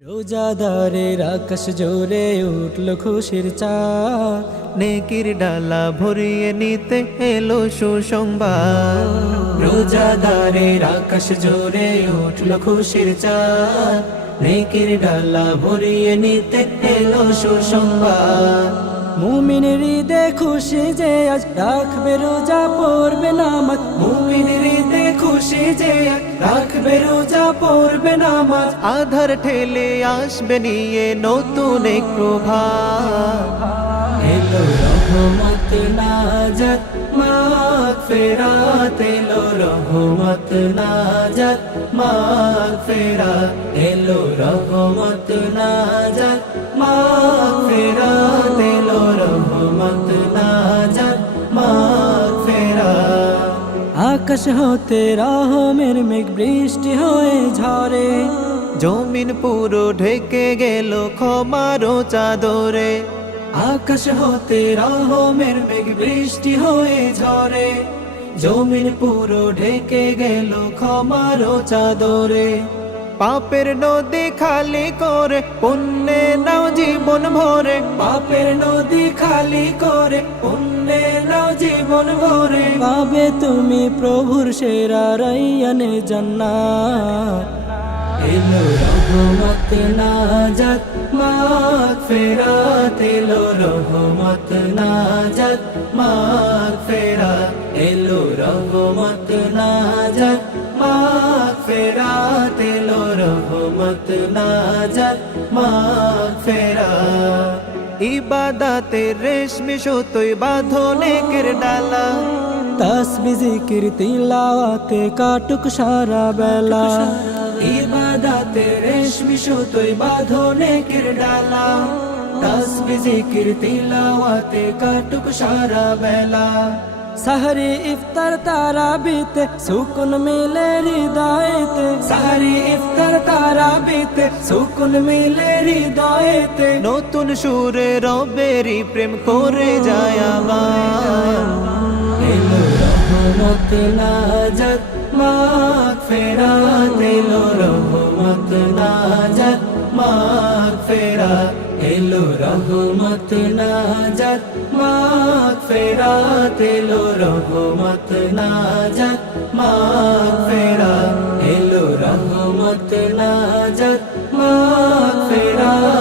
রোজাদারের আকাশ জোরে উঠল খুশির চাঁদ, নেকির ডালা ভরিয়ে নিতে এলো সুসংবাদ। রোজাদারের আকাশ জোরে উঠল খুশির চাঁদ, নেকির ডালা ভরিয়ে নিতে এলো সুসংবাদ। মুমিনের ঈদে খুশি যে আজ রাখবে রোজা পড়বে নামাজ, মুমিনের ঈদে খুশি যে আজ রাখবে রোজা পড়বে নামাজ। আধার ঠেলে আসবে নিয়ে নতুন এক প্রভাত। এলো রহমত নাজাত মাগফিরাত, এলো রহমত নাজাত মাগফিরাত, এলো রহমত নাজাত মাগফিরাত, এলো রহমত নাজাত মাগফিরাত। আকাশ হতে রহমের মেঘ বৃষ্টি হয়ে ঝরে, জমিন পুরো ঢেকে গেল ক্ষমারও চাদরে। আকাশ হতে রহমের মেঘ বৃষ্টি হয়ে ঝরে, জমিন পুরো ঢেকে গেল ক্ষমারও চাদরে। পাপের নদী খালি করে পুণ্যে নাও জীবন ভরে, পাপের নদী খালি করে পুণ্যে নাও জীবন ভরে। পাবে তুমি প্রভুর সেরা রাইয়ানে জান্নাত। এলো রহমত নাজাত মাগফিরাত, এলো রহমত নাজাত মাগফিরাত, এলো রহমত নাজাত মাগফিরাত, এলো রহমত নাজাত মাগফিরাত। ইবাদাতের রেশমি সুতোয় বাঁধো নেকের ডালা, তাসবিহ জিকির তিলাওয়াতে কাটুক সারা বেলা। ইবাদতে রেশমি সুতোয় বাঁধো নেকের ডালা, তাসবিহ জিকির তিলাওয়াতে কাটুক সারা বেলা। সাহরি ইফতার তারাবিতে সুকুন মিলে হৃদয়েতে, সাহরি ইফতার তারাবিতে সুকুন মিলে হৃদয়েতে। নতুন সুরে রবেরই প্রেম করে যায় আবার। এলো রহমত নাজাত মাগফিরাত, এলো রহমত নাজাত মাগফিরাত, এলো রহমত নাজাত মাগফিরাত, এলো রহমত নাজাত মাগফিরাত, এলো রহমত নাজাত মাগফিরাত।